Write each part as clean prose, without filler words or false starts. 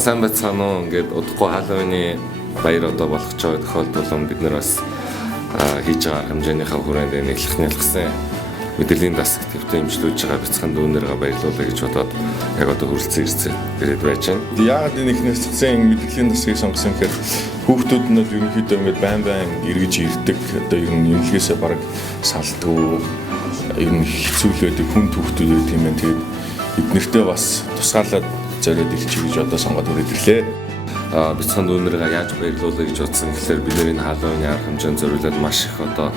сайн байцгаана уу. Ингээд удахгүй Халлоуины баяр одоо болох ч байгаа тохиолдол бид нэр бас хийж байгаа хэмжээнийхээ хүрээнд нэлсэн мэдээллийн дасгт төвтэй имжлүүлж байгаа бяцхан дүүнэрээ баярлуулъя гэж бодоод яг одоо хүрэлцэн ирсэн ирээд байж байна. Яагаад энэ их нэцсэн мэдээллийн дасгийг сонгосон гэхээр хүүхдүүд нь ерөнхийдөө ингээд байн эргэж ирдэг. Одоо ер нь эмнэлгээсээ бараг салдгүй ер нь хэцүү л байдаг хүн хүүхдүүд байт юм байна. Тэгээд эднэртээ бас тусгаарлаад зориод ирчих гэж одоо сонгоод ирээд ирлээ. Бяцхан дүүнэрээ яаж баярлуулъя гэж бодсон гэхээр бид нэр энэ Халлоуины арга хэмжээнд зориулаад маш их одоо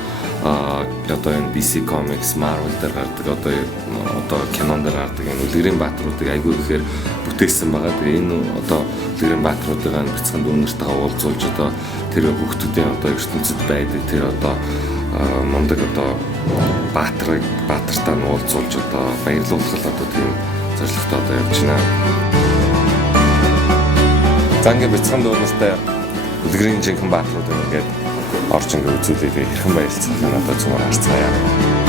энэ DC Comics, Marvel дээр гардаг одоо кинон дээр гардаг энэ үлгэрийн баатруудыг айгүй ихээр бүтээсэн байгаа. Тэгээ энэ одоо үлгэрийн баатруудыг бяцхан дүүнэртэйгээ уулзуулж одоо тэр хүүхдүүдийн одоо ертөнцид байдаг тэр одоо мундаг одоо баатартаа нь уулзуулж одоо баярлуулах л одоо тийм зорилготой одоо явж байна. Занга бяцхан дүүнэртэй үлгэрийн жинхэнэ баатрууд ингээд орж ингээд үзүүлээд хэрхэн баярлцах нь одоо зүгээр харцгаая.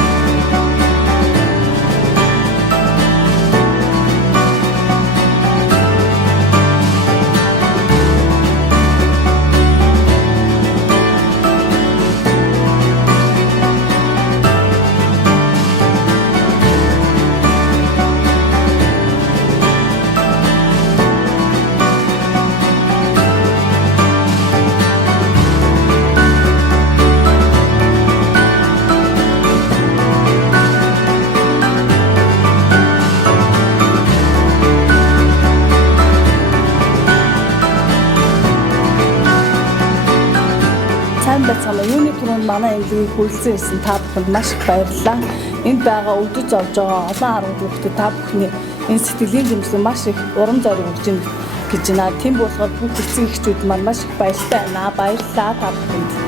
Сайн байцгаана. Юуны түрүүнд манай эмнэлгийг хүрэлцэн ирсэн та бүхэнд маш их баярлалаа. Энд байгаа өвдөж орж байгаа олон арга хүүхдэд та бүхний энэ сэтгэлийн дэмжлэг маш их урам зориг өгч байна гэж байна. Тийм болохоор бүх эцэг эхчүүд маань маш их баяртай байна. Баярлалаа та бүхэнд.